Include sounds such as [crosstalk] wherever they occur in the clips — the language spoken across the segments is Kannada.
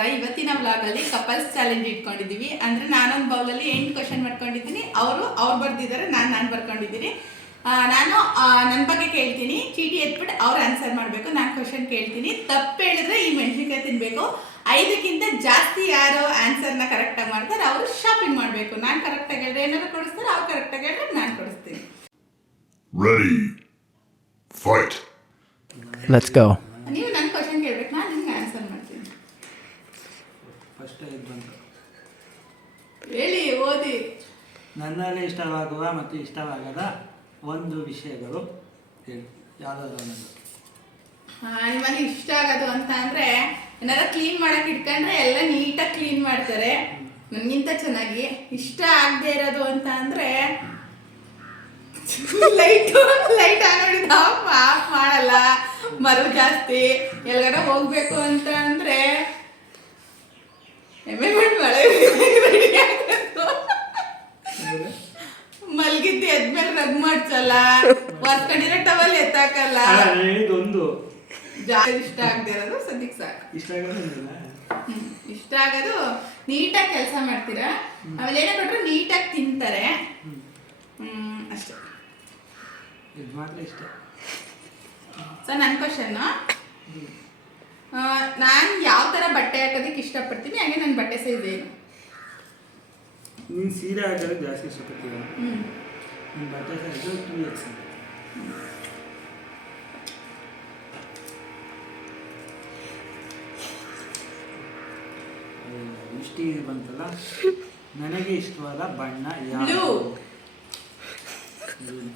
ನಮಸ್ಕಾರ ಇವತ್ತಿನ ವ್ಲಾಗಲ್ಲಿ ಕಪಲ್ಸ್ ಚಾಲೆಂಜ್ ಇಟ್ಕೊಂಡಿದ್ದೀವಿ. ಅಂದ್ರೆ ನಾನೊಂದು ಬೌಲಲ್ಲಿ ಎಂಟು ಕ್ವಶನ್ ಮಾಡ್ಕೊಂಡಿದ್ದೀನಿ. ಅವರು ಅವ್ರು ಬರ್ದಿದ್ದಾರೆ ನಾನು ನಾನು ಬರ್ಕೊಂಡಿದ್ದೀನಿ. ನಾನು ನನ್ನ ಬಗ್ಗೆ ಕೇಳ್ತೀನಿ. ಚೀಟಿ ಎತ್ಬಿಟ್ಟು ಅವ್ರು ಆನ್ಸರ್ ಮಾಡಬೇಕು ನಾನು ಕ್ವಶನ್ ಕೇಳ್ತೀನಿ. ತಪ್ಪು ಹೇಳಿದ್ರೆ ಈ ಮೆಣಸಿನ್ಕಾಯಿ ತಿನ್ಬೇಕು. ಐದಕ್ಕಿಂತ ಜಾಸ್ತಿ ಯಾರು ಆನ್ಸರ್ನ ಕರೆಕ್ಟಾಗಿ ಮಾಡ್ತಾರೆ ಅವರು ಶಾಪಿಂಗ್ ಮಾಡಬೇಕು. ನಾನು ಕರೆಕ್ಟಾಗಿ ಹೇಳಿದ್ರೆ ಏನಾದ್ರು ಕೊಡಿಸ್ತಾರೆ ಅವ್ರು ಕರೆಕ್ಟಾಗಿ ಹೇಳಿದ್ರೆ ನಾನು ಕೊಡಿಸ್ತೀನಿ. Ready. Fight. Let's go. ನೀವು ನನ್ನ ಕ್ವಶನ್ ಕೇಳ್ಬೇಕು ನಾನು ನಿಮ್ಗೆ ಆನ್ಸರ್ ಮಾಡ್ತೀನಿ ಫಸ್ಟ್ ಇದು ಬಂತು ಹೇಳಿ ಓದಿ ನನ್ನಲ್ಲಿ ಇಷ್ಟವಾಗುವ ಮತ್ತು ಇಷ್ಟವಾಗದ ಒಂದು ವಿಷಯಗಳು ಹೇಳಿ. ಯಾವುದಾದ್ರು ನಿಮ್ಮಲ್ಲಿ ಇಷ್ಟ ಆಗೋದು ಅಂತ ಅಂದ್ರೆ ಏನಾರ ಕ್ಲೀನ್ ಮಾಡಕ್ ಇಟ್ಕೊಂಡ್ರೆ ಎಲ್ಲ ನೀಟಾಗಿ ಕ್ಲೀನ್ ಮಾಡ್ತಾರೆ. ನನಗಿಂತ ಚೆನ್ನಾಗಿ ಇಷ್ಟ ಆಗದೆ ಇರೋದು ಅಂತ ಅಂದ್ರೆ ಲೈಟ್ ಲೈಟ್ ಆನ್ ಮಾಡಿದ ಆಫ್ ಮಾಡಲ್ಲ. ಮರು ಜಾಸ್ತಿ. ಎಲ್ಗಡೆ ಹೋಗ್ಬೇಕು ಅಂತ ಅಂದ್ರೆ ಒರ್ಸ್ಕೊಂಡಿರೋ ಟವಲ್ ಎತ್ತಾಕಲ್ಲ? ಇದೊಂದು ಜಾಸ್ತಿ ಇಷ್ಟ ಆಗದೆ ಇರೋದು ಸದ್ಯಕ್ಕೆ ಸಾಕು. ಇಷ್ಟ ಆಗೋದಿಲ್ಲ. ಇಷ್ಟ ಆಗೋದು ನೀಟಾಗಿ ಕೆಲಸ ಮಾಡ್ತೀರಾ? ಆಮೇಲೆ ಏನೇ ಕೊಟ್ಟರು ನೀಟಾಗಿ ತಿಂತಾರೆ. ಅಷ್ಟೇ. ಇದು ಮಾತ್ರ ಇಷ್ಟ. ಸೊ ನನ್ನ ಕ್ವಶನ್ನು ನಾನು ಯಾವ ಥರ ಬಟ್ಟೆ ಹಾಕೋದಕ್ಕೆ ಇಷ್ಟಪಡ್ತೀನಿ ಹಾಗೆ ನನ್ನ ಬಟ್ಟೆ ಸೈಜ್ ಏನು? ನೀನು ಸೀರೆ ಹಾಕೋದಕ್ಕೆ ಜಾಸ್ತಿ ಇಷ್ಟಪಡ್ತೀನಿ ಹ್ಞೂ ನಿಮ್ಮ ಬಟ್ಟೆ ಸೈಜು ಟೂ ಎಕ್ಸ್ ಇಷ್ಟು ಬಂತಲ್ಲ? ನನಗೆ ಇಷ್ಟವಾದ ಬಣ್ಣ ಯಾವುದು. Blue.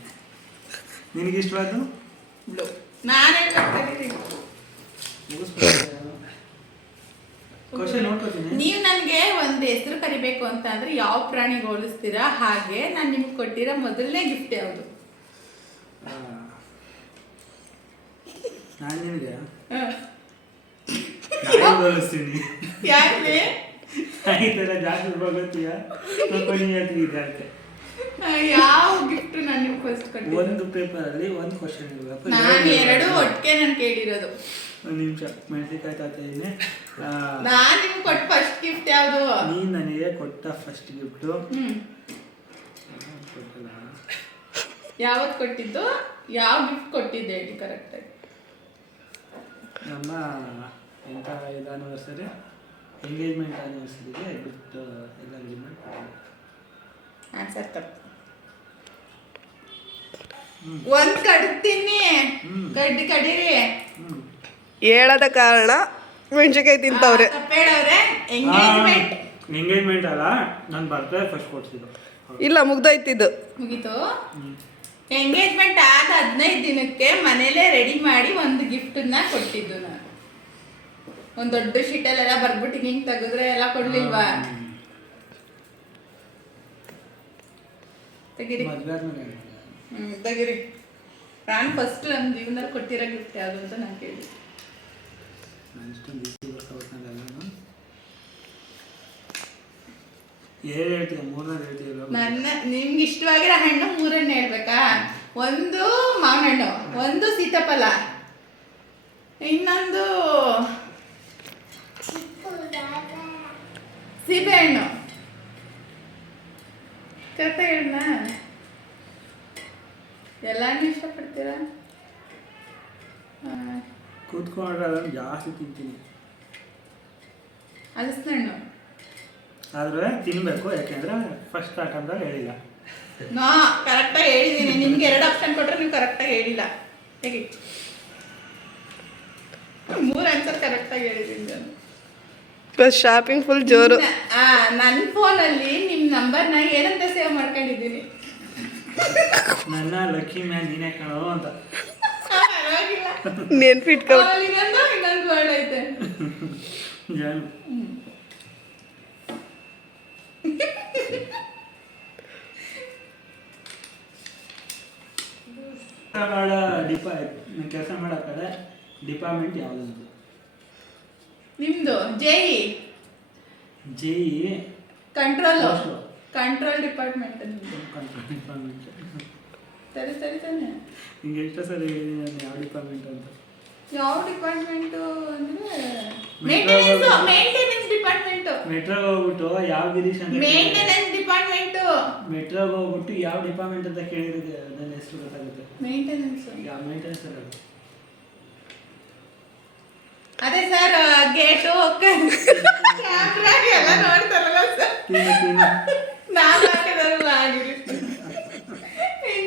ನಿನಗೆ ಇಷ್ಟವಾದ ನೀವು ನನಗೆ ಒಂದು ಹೆಸರು ಕರಿಬೇಕು ಅಂತ ಅಂದ್ರೆ ಯಾವ ಪ್ರಾಣಿಗೆ ಹೋಲಿಸ್ತೀರಾ? ಹಾಗೆ ನಾನು ನಿಮ್ಗೆ ಕೊಟ್ಟಿರೋ ಮೊದಲನೇ ಗಿಫ್ಟ್ ಯಾವುದು? ನಾನು ನಿನಗೆ ಹ. ನಾಯಿ ತೋರಿಸ್ತೀನಿ. ಯಾಕೆ? ನಾಯಿ ಥರ ಜಾಸ್ತಿ ಬರುತ್ತೀಯ ಸ್ವಲ್ಪ ನೀನು ಹೇಳ್ತಿದ್ದೆ ಅದಕ್ಕೆ ಆ, ಯಾವ ಗಿಫ್ಟ್ ನಾನು ನಿಮ್ಗೆ ಫಸ್ಟ್ ಕೊಟ್ಟಿದ್ದು ಒಂದು ಪೇಪರಲ್ಲಿ ಒಂದು ಕ್ವಶನ್ ಇರಬೇಕು ನಾನು ಎರಡು ಒಟ್ಟಿಗೆ ನಾನು ಕೇಳಿರೋದು. ಒಂದು ನಿಮಿಷ ಮೆಣಸಿನಕಾಯಿ ತಾತ ಇದ್ದೀನಿ ನಾನು ನಿಮ್ಗೆ ಕೊಟ್ಟು ಫಸ್ಟ್ ಗಿಫ್ಟ್ ಯಾವುದು? ನೀನು ನನಗೆ ಕೊಟ್ಟ ಫಸ್ಟ್ ಗಿಫ್ಟು ಹ್ಮ್. ಯಾವತ್ತು ಕೊಟ್ಟಿದ್ದು? ಯಾವ ಗಿಫ್ಟ್ ಕೊಟ್ಟಿದ್ದೆ ಹೇಳಿ ಕರೆಕ್ಟಾಗಿ ನಮ್ಮ ಎಂಥ ಇದು ಆನಿವರ್ಸರಿ ಎಂಗೇಜ್ಮೆಂಟ್ ಆನಿವರ್ಸರಿಗೆ ಗಿಫ್ಟ್ ಎಲ್ಲ ಎಂಗೇಜ್ಮೆಂಟ್ ಆನ್ಸರ್ ತಪ್ಪು. ಒಂದು ಕಡ್ತೀನಿ. ಕಡ್ಡಿ ಕಡೀರಿ. ಹೇಳದ ಕಾರಣ ಮೆಣಸಿನ್ಕಾಯಿ ತಿಂತವ್ರೆ. ತಪ್ಪೇಳವ್ರೆ. ಎಂಗೇಜ್ಮೆಂಟ್ ಎಂಗೇಜ್ಮೆಂಟ್ ಅಲ್ಲ ನಾನು ಬರ್ತಾರೆ ಫಸ್ಟ್ ಕೊಡ್ಸಿದ್ದು. ಇಲ್ಲ ಮುಗ್ದೋಯ್ತಿದ್ದು. ಮುಗೀತು? ಎಂಗೇಜ್ಮೆಂಟ್ ಆದ ಹದಿನೈದು ದಿನಕ್ಕೆ ಮನೇಲೇ ರೆಡಿ ಮಾಡಿ ಒಂದು ಗಿಫ್ಟನ್ನ ಕೊಟ್ಟಿದ್ದು ನಾನು. ಒಂದು ದೊಡ್ಡ ಶೀಟಲ್ಲೆಲ್ಲ ಬರ್ಬಿಟ್ಟು ಹಿಂಗೆ ತೆಗೆದ್ರೆ ಎಲ್ಲ ಕೊಡ್ಲಿಲ್ವಾ? ತೆಗಿರಿ. ತೆಗಿರಿ. ನಾನು ಫಸ್ಟ್ ನಮ್ಮ ಜೀವನದಲ್ಲಿ ಕೊಟ್ಟಿರೋ ಗಿಫ್ಟ್ ಯಾವುದು ಅಂತ ನಾನು ಕೇಳಿ ಹೇಳ್ತೀಯಲ್ಲ ನನ್ನ ನಿಮ್ಗೆ ಇಷ್ಟವಾಗಿರೋ ಹಣ್ಣು ಮೂರನ್ನ ಹೇಳ್ಬೇಕಾ? ಒಂದು ಮಾವಿನ ಹಣ್ಣು ಒಂದು ಸೀತಾಫಲ ಇನ್ನೊಂದು ಸೀಬೆಹಣ್ಣು. ಕರೆಕ್ಟ್ ಹೇಳಣ್ಣ. ಹಣ್ಣು ಇಷ್ಟಪಡ್ತೀರಾ? ಕೂತ್ಕೊಂಡ್ರೆ ಅದನ್ನು ಜಾಸ್ತಿ ತಿಂತೀನಿ ಹಲಸಿನ ಹಣ್ಣು ಆದರೆ ತಿನ್ನಬೇಕು ಯಾಕೆಂದರೆ ಫಸ್ಟ್ ಅಟೆಂಪ್ಟಾಗ ಹೇಳಿಲ್ಲ. ನಾ ಕರೆಕ್ಟಾಗಿ ಹೇಳಿದ್ದೀನಿ ನಿಮ್ಗೆ ಎರಡು ಆಪ್ಷನ್ ಕೊಟ್ಟರೆ ನೀವು ಕರೆಕ್ಟಾಗಿ ಹೇಳಿಲ್ಲ. ಹೇಗೆ? ಮೂರು ಆನ್ಸರ್ ಕರೆಕ್ಟಾಗಿ ಹೇಳಿದ್ದೀನಿ ನಾನು. ಶಾಪಿಂಗ್ ಫುಲ್ ಜೋರು. ಆ, ನನ್ನ ಫೋನಲ್ಲಿ ನಿಮ್ಮ ನಂಬರ್ನ ಏನಂತ ಸೇವ್ ಮಾಡ್ಕೊಂಡಿದ್ದೀನಿ. ನನ್ನ ಲಕ್ಕಿ ಮ್ಯಾನ್ ನೀನೇ ಕಾಣೋ ಅಂತ. ಆ, ಪರವಾಗಿಲ್ಲ. ನೆನ್ಪಿಟ್ಕೊ. ಆಮೇಲೆ ಇನ್ನೊಂದು ಇನ್ನೊಂದು ವರ್ಡ್ ಐತೆ [laughs] ಡಿಪಾರ್ಟ್ ಡಿಪಾ ಕೆಲಸ ಮಾಡೋ ಕಡೆ ಡಿಪಾರ್ಟ್ಮೆಂಟ್ ಯಾವುದು ನಿಮ್ದು ಜೈ J E control. Control department ನಿಮ್ದು. ಡಿಪಾರ್ಟ್ಮೆಂಟ್ ಸರಿ ಸರಿ ತಾನೆ. ನಿಂಗೆ ಎಷ್ಟು ಸರಿ ಹೇಳಿದ್ದೀನಿ ನಾನು ಯಾವ ಡಿಪಾರ್ಟ್ಮೆಂಟ್ ಅಂತ? ಯಾವ ಡಿಪಾರ್ಟ್ಮೆಂಟು ಅಂದ್ರೆ ಮೇಂಟೆನೆನ್ಸ್ ಮೇಂಟೆನೆನ್ಸ್ ಡಿಪಾರ್ಟ್ಮೆಂಟ್ ಮೆಟ್ರೋಗೆ ಹೋಗ್ಬಿಟ್ಟು ಯಾವ ಗಿರೀಶ್ ಅಂತ ಮೇಂಟೆನೆನ್ಸ್ ಡಿಪಾರ್ಟ್ಮೆಂಟ್ ಮೆಟ್ರೋಗೆ ಹೋಗ್ಬಿಟ್ಟು ಯಾವ ಡಿಪಾರ್ಟ್ಮೆಂಟ್ ಅಂತ ಕೇಳಿದ್ರೆ ನನ್ನ ಹೆಸರು ಗೊತ್ತಾಗುತ್ತೆ. ಮೇಂಟೆನೆನ್ಸ್ ಯಾವ ಮೇಂಟೆನೆನ್ಸ್ ಅಲ್ಲ ಅದೇ. ಸರ್ ಗೇಟು ಕ್ಯಾಮ್ರಾ ಎಲ್ಲ ನೋಡ್ತಾರಲ್ಲ ಸರ್ ತಿನ್ನು ತಿನ್ನು. ನಾನು ಹಾಕಿದಾರಲ್ಲ ಆಗಿರಿ.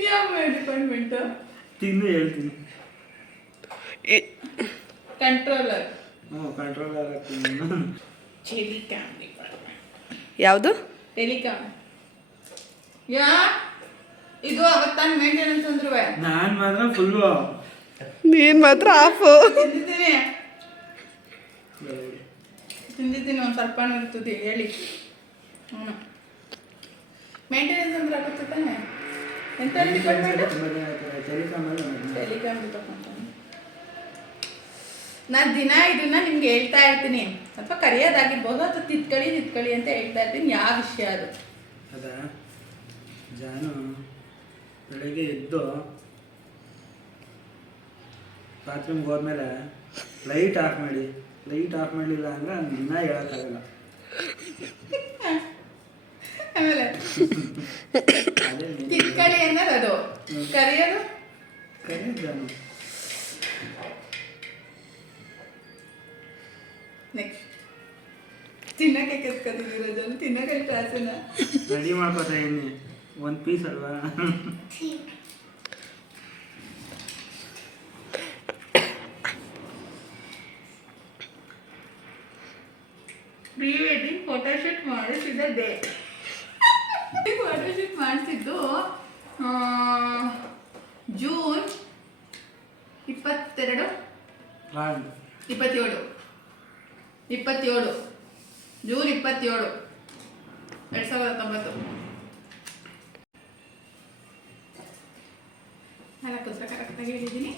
ಯಾವ ಡಿಪಾರ್ಟ್ಮೆಂಟ್ ತಿಂದು ಹೇಳ್ತೀನಿ. ಕಂಟ್ರೋಲರ್ ಹ್ಞೂ ಕಂಟ್ರೋಲರ್ ಆಗ್ತೀನಿ ಕ್ಯಾಮ್ ಡಿಪಾರ್ಟ್ಮೆಂಟ್ ಯಾವುದು? ಟೆಲಿಕಾಮ್ ಯಾ? ಇದು ಅವತ್ತಾನ ಮೇಂಟೆನೆನ್ಸ್ ಅಂದ್ರು ನಾನು ಮಾತ್ರ ಫುಲ್ಲು. ನೀನು ಮಾತ್ರ ಆಫ್ ತಿಂದಿದ್ದೀನಿ. ತಿಂದಿದ್ದೀನಿ ಒಂದು ಸ್ವಲ್ಪ ಇರ್ತದೆ ಹೇಳಿ. ಹ್ಞೂ ಮೇಂಟೆನೆನ್ಸ್ ಅಂದ್ರೆ ಆಗುತ್ತೆ ತಾನೆ? ಎಂತ ಟೆಲಿಕಾಮ್ ಡಿಪಾರ್ಟ್ಮೆಂಟ್ ನಾನು ದಿನ ಇದನ್ನ ನಿಮ್ಗೆ ಹೇಳ್ತಾ ಇರ್ತೀನಿ. ಅಥವಾ ಕರೆಯೋದಾಗಿರ್ಬೋದು ಅಥವಾ ತಿತ್ಕೊಳ್ಳಿ ತಿತ್ಕೊಳ್ಳಿ ಅಂತ ಹೇಳ್ತಾ ಇರ್ತೀನಿ. ಯಾವ ವಿಷಯ ಅದು? ಅದಾ ಜಾನು ಬೆಳಗ್ಗೆ ಎದ್ದು ಬಾತ್ರೂಮ್ಗೆ ಹೋದ್ಮೇಲೆ ಲೈಟ್ ಆಫ್ ಮಾಡಿ. ಲೈಟ್ ಆಫ್ ಮಾಡಲಿಲ್ಲ ಅಂದ್ರೆ ದಿನ ಹೇಳೋಕ್ಕಾಗಲ್ಲ. ಆಮೇಲೆ. ತಿತ್ಕೊಳ್ಳಿ ಅನ್ನೋದು ಅದು. ಕರೆಯೋದು? ಕರೆಯೋದು ಜಾನು. ನೆಕ್ಸ್ಟ್ ತಿನ್ನಕ್ಕೆ ಕೆತ್ಕೊತಿದ್ದೀರ ಜನ? ತಿನ್ನಕ್ಕೆ ಕ್ಲಾಸನ್ನ ರೆಡಿ ಮಾಡ್ಕೋತಾ ಇದ್ದೀನಿ ಒಂದು ಪೀಸ್ ಅಲ್ವಾ? Pre wedding photoshoot day photoshoot ಮಾಡಿಸಿದ್ದು ಜೂನ್ ಇಪ್ಪತ್ತೆರಡು? ಇಪ್ಪತ್ತೇಳು. ಇಪ್ಪತ್ತೇಳು. ಜೂನ್ ಇಪ್ಪತ್ತೇಳು. ಎರಡು ಸಾವಿರದ ಹತ್ತೊಂಬತ್ತು. ಹೇಳಿದ್ದೀನಿ.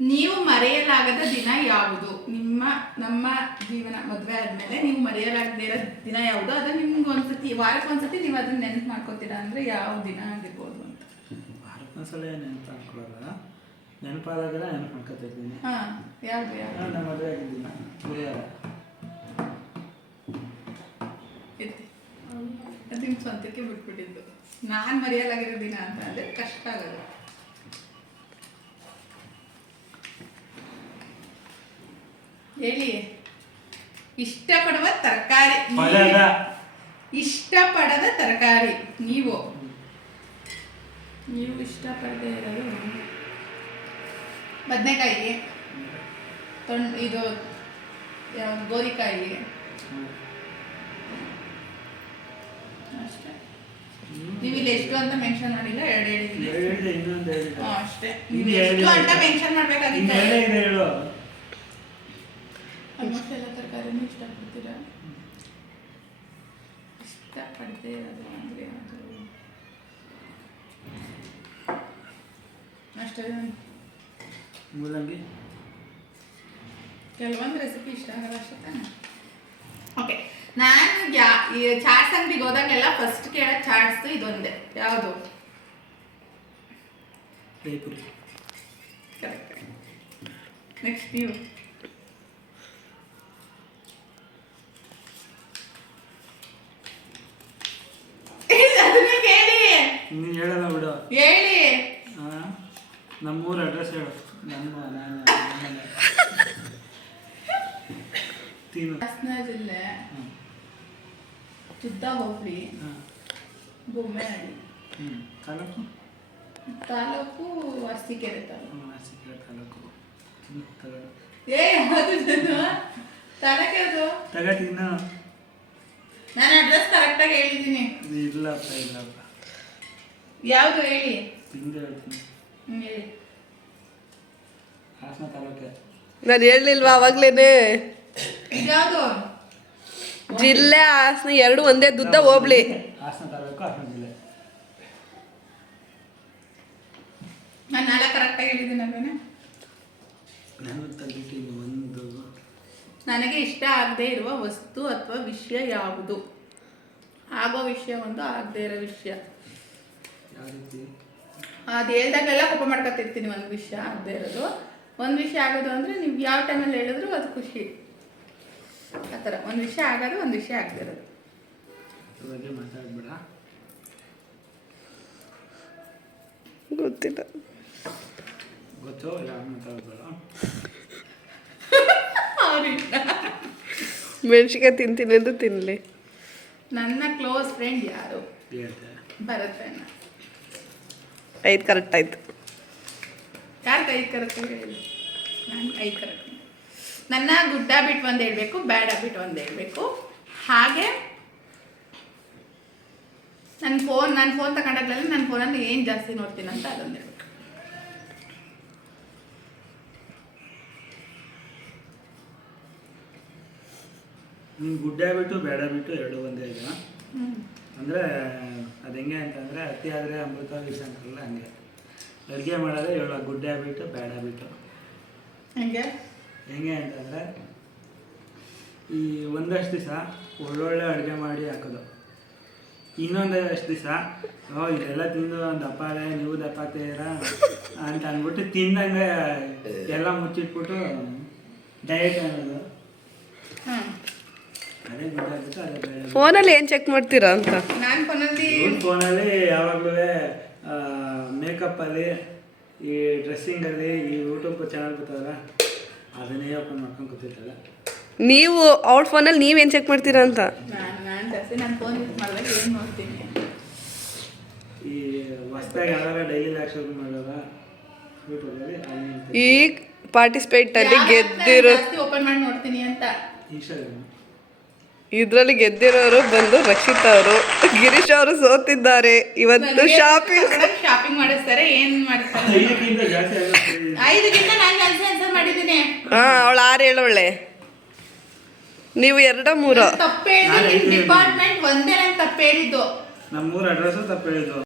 ನೀವು ಮರೆಯಲಾಗದ ದಿನ ಯಾವುದು? ನಿಮ್ಮ, ನಮ್ಮ ಜೀವನ ಮದುವೆ ಆದಮೇಲೆ ನೀವು ಮರೆಯಲಾಗದೇ ಇರೋ ದಿನ ಯಾವುದು? ಅದು ನಿಮ್ಗೆ ಒಂದ್ಸತಿ, ವಾರಕ್ಕೆ ಒಂದ್ಸತಿ ನೀವು ಅದನ್ನ ನೆನಪು ಮಾಡ್ಕೋತೀರಾ? ಅಂದರೆ ಯಾವ ದಿನ ಆಗಿರ್ಬೋದು ಅಂತ. ವಾರಕ್ಕೊಂದ್ಸಲ ನೆನಪು ಹಾಕೊಳ್ಳಲ್ಲ ನೆನಪಾದಾಗೆಲ್ಲ ನೆನಪು ಮಾಡ್ಕೊತಾ ಇದ್ದೀನಿ. ಹಾಂ ಯಾವುದು ಯಾವುದು ನಾನು ನಮ್ಮ ಮದುವೆ ಆಗಿದ್ದೀನಿ ಗುರುವಾರ ನಿಮ್ಮ ಸ್ವಂತಕ್ಕೆ ಬಿಟ್ಬಿಟ್ಟಿದ್ದು. ನಾನು ಮರೆಯಲಾಗಿರೋ ದಿನ ಅಂತ ಅಂದರೆ ಕಷ್ಟ ಆಗೋದು. ಹೇಳಿ. ಇಷ್ಟಪಡುವ ತರಕಾರಿ. ಫಲದ ಇಷ್ಟಪಡದ ತರಕಾರಿ ನೀವು? ನೀವು ಇಷ್ಟಪಡದೇ ಇರೋದು ಬದನೆಕಾಯಿ ತೊಂಡ್ ಇದು ಗೋರಿಕಾಯಿಗೆ. ಗೋರಿಕಾಯಿ ಅಷ್ಟೇ. ನೀವು ಇಲ್ಲಿ ಎಷ್ಟು ಅಂತ ಮೆನ್ಷನ್ ಮಾಡಿಲ್ಲ ಎರಡು ಹೇಳಿದ್ದೀನಿ. ಅಷ್ಟೇ. ನೀವು ಎಷ್ಟು. ಅಂತ ಮೆನ್ಷನ್ ಮಾಡ್ಬೇಕಾಗಿತ್ತು ಆಲ್ಮೋಸ್ಟ್ ಎಲ್ಲ ತರಕಾರಿನೂ ಇಷ್ಟಪಡ್ತೀರಾ? ಇಷ್ಟಪಡದೆ ಇರೋದು ಅಂದರೆ ಅದು ಅಷ್ಟೇ. ಮೂಲಂಗಿ. ಕೆಲವೊಂದು ರೆಸಿಪಿ ಇಷ್ಟ ಆಗಲ್ಲ ಅಷ್ಟೇ ತಾನೆ ಓಕೆ ನಾನು ಯಾ ಈ ಚಾಟ್ಸ್ ಅಂಗಡಿಗೆ ಹೋದಾಗೆಲ್ಲ ಫಸ್ಟ್ ಕೇಳೋ ಚಾಟ್ಸ್ ಇದೊಂದೇ. ಯಾವುದು? ಜೈಪುರಿ ಕರೆಕ್ಟ್ ನೆಕ್ಸ್ಟ್ ನೀವು ಅದನ್ನ ಕೇಳಿ ಇನ್ನು ಹೇಳಲ್ಲ ಬಿಡು ಹೇಳಿ ಆ, ನಮ್ಮೂರ ಅಡ್ರೆಸ್ ಹೇಳು ನಮ್ಮ ನಾನು ನಮ್ಮನೆ. ತಿನ್ನು ಹಾಸನ ಜಿಲ್ಲೆ ಹ್ಮ್. ಚುದ್ದ ಹೋಬಳಿ ಹಾಂ ಬೊಮ್ಮೆಹಳ್ಳಿ ಹ್ಞೂ ತಾಲೂಕು ತಾಲೂಕು ಅರಸೀಕೆರೆ ತಾಲೂಕು ಅರಸೀಕೆರೆ ತಾಲೂಕು ಏ ನಾನು ಅಡ್ರೆಸ್ ಕರೆಕ್ಟಾಗಿ ಹೇಳಿದ್ದೀನಿ. ಇಲ್ಲಪ್ಪ ಇಲ್ಲಪ್ಪ ಯಾವುದು ಹೇಳಿ? ಹೇಳ್ತೀನಿ. ಹ್ಮ್, ಹೇಳಿ. ಹಾಸನ ತಾಲೂಕೆ. ನಾನು ಹೇಳಲಿಲ್ವಾ ಅವಾಗ್ಲೇನೆ? ಇದ್ಯಾವುದು ಜಿಲ್ಲೆ ಹಾಸನ ಎರಡು ಒಂದೇ ದುದ್ದ ಹೋಗ್ಲಿ. ಹಾಸನ ತಾಲೂಕು ಹಾಸನ ಜಿಲ್ಲೆ. ನಾನು ಕರೆಕ್ಟಾಗಿ ಒಂದು ನನಗೆ ಇಷ್ಟ ಆಗದೆ ಇರುವ ವಸ್ತು ಅಥವಾ ವಿಷಯ ಯಾವುದು? ಆಗೋ ವಿಷಯ ಒಂದು ಆಗದೆ ಇರೋ ವಿಷಯ. ಅದು ಹೇಳ್ದಾಗೆಲ್ಲ ಕೋಪ ಮಾಡ್ಕೊತಿರ್ತೀನಿ ಒಂದು ವಿಷಯ ಆಗದೆ ಇರೋದು. ಒಂದು ವಿಷಯ ಆಗೋದು ಅಂದರೆ ನೀವು ಯಾವ ಟೈಮಲ್ಲಿ ಹೇಳಿದ್ರು ಅದು ಖುಷಿ. ಆ ಥರ. ಒಂದು ವಿಷಯ ಆಗೋದು ಒಂದು ವಿಷಯ ಮಾತಾಡ್ಬೇಡ. ಗೊತ್ತಿಲ್ಲ. ಗೊತ್ತು ತಿಂತೀನಿ ಅಂದ್ರೆ ತಿನ್ನಲಿ ನನ್ನ ಕ್ಲೋಸ್ ಫ್ರೆಂಡ್ ಯಾರು? ಭರತ್ ಭರತನ ಐದು ಕರೆಕ್ಟ್ ಆಯ್ತು. ಯಾರು ಕೈ ಕರೆಕ್ಟ್ ಹೇಳಿ ನಾನು ಕೈ ಕರೆಕ್ಟ್ ನನ್ನ ಗುಡ್ ಹ್ಯಾಬಿಟ್ ಒಂದು ಹೇಳಬೇಕು ಬ್ಯಾಡ್ ಹ್ಯಾಬಿಟ್ ಒಂದು ಹೇಳಬೇಕು. ಹಾಗೆ ನನ್ನ ಫೋನ್ ನನ್ನ ಫೋನ್ ತಗೊಂಡಾಗ್ಲಲ್ಲಿ ನನ್ನ ಫೋನಲ್ಲಿ ಏನು ಜಾಸ್ತಿ ನೋಡ್ತೀನಿ ಅಂತ ಅದೊಂದು ಹೇಳ್ಬೇಕು. ಗುಡ್ ಹ್ಯಾಬಿಟು ಬ್ಯಾಡ್ ಹ್ಯಾಬಿಟು ಎರಡು ಒಂದೇ ಈಗ ಹ್ಞೂ ಅಂದರೆ ಅದು ಹೆಂಗೆ ಅಂತಂದರೆ ಅತಿ ಆದರೆ ಅಮೃತ ವಿಷ ಅಂತಾರಲ್ಲ ಹಂಗೆ. ಅಡುಗೆ ಮಾಡೋದೇ ಹೇಳೋ ಗುಡ್ ಹ್ಯಾಬಿಟು ಬ್ಯಾಡ್ ಹ್ಯಾಬಿಟು ಹಂಗೆ? ಹೆಂಗೆ ಅಂತಂದರೆ ಈ ಒಂದಷ್ಟು ದಿವಸ ಒಳ್ಳೊಳ್ಳೆ ಅಡುಗೆ ಮಾಡಿ ಹಾಕೋದು. ಇನ್ನೊಂದು ಅಷ್ಟು ದಿವಸ ಓ ಇದೆಲ್ಲ ತಿಂದು ಒಂದು ದಪ್ಪ ಅದೇ ನೀವು ದಪ್ಪ ಆಗ್ತೀರಾ ಅಂತ ಅಂದ್ಬಿಟ್ಟು ತಿಂದಂಗೆ ಎಲ್ಲ ಮುಚ್ಚಿಟ್ಬಿಟ್ಟು ಡಯಟ್ ಅನ್ನೋದು. ಹಾಂ. ಅದೇ ಗೊತ್ತಾಗ್ಬಿಟ್ಟು ಅದೇ ಬೇಡ ಫೋನಲ್ಲಿ ಏನು ಚೆಕ್ ಮಾಡ್ತೀರಾ ಅಂತ? ನಾನು ಫೋನಲ್ಲಿ ಫೋನಲ್ಲಿ ಯಾವಾಗಲೂ ಮೇಕಪ್ಪಲ್ಲಿ ಈ ಡ್ರೆಸ್ಸಿಂಗಲ್ಲಿ ಈ ಯೂಟ್ಯೂಬ್ ಚಾನಲ್ ಬರ್ತಾವಲ್ಲ ಅದನ್ನೇ ಓಪನ್ ಮಾಡ್ಕೊಂಡು ಕೂತಿರ್ತಾರೆ. ನೀವು ಔಟ್ ಫೋನಲ್ಲಿ ನೀವೇನು ಚೆಕ್ ಮಾಡ್ತೀರಾ ಅಂತ? ನಾನು ನಾನು ಜಾಸ್ತಿ ನಾನು ಫೋನ್ ಯೂಸ್ ಮಾಡಿದಾಗ ಏನು ನೋಡ್ತೀನಿ. ಈ ಹೊಸ್ದಾಗಿ ಡೈಲಿ ಯೂಟ್ಯೂಬಲ್ಲಿ ಪಾರ್ಟಿಸಿಪೇಟ್ ಅಲ್ಲಿ ಗೆದ್ದಿರೋ ಜಾಸ್ತಿ ಓಪನ್ ಮಾಡಿ ನೋಡ್ತೀನಿ ಅಂತ? ಇನ್ಸ್ಟಾಗ್ರಾಮ್ ಇದ್ರಲ್ಲಿ ಗೆದ್ದಿರೋರು ಬಂದು ರಕ್ಷಿತ ಅವರು ಗಿರೀಶ್ ಅವರು ಸೋತಿದ್ದಾರೆ. ಇವತ್ತು ಶಾಪಿಂಗ್ ಶಾಪಿಂಗ್ ಮಾಡಿಸ್ತಾರೆ ಏನ್ ಮಾಡ್ತಾರೆ ಐದಕ್ಕಿಂತ ಜಾಸ್ತಿ ಐದಕ್ಕಿಂತ ನಾನು ಜಾಸ್ತಿ ಹಾ ಅವಳು ಆರು ಹೇಳೋಳೆ ನೀವು ಎರಡ ಮೂರು. ತಪ್ಪು ಡಿಪಾರ್ಟ್ಮೆಂಟ್ ಒಂದೇ ನಂಗೆ ತಪ್ಪು ಹೇಳಿದ್ದು. ನಮ್ಮೂರ ಅಡ್ರೆಸ್ ತಪ್ಪು ಹೇಳಿದ್ದು.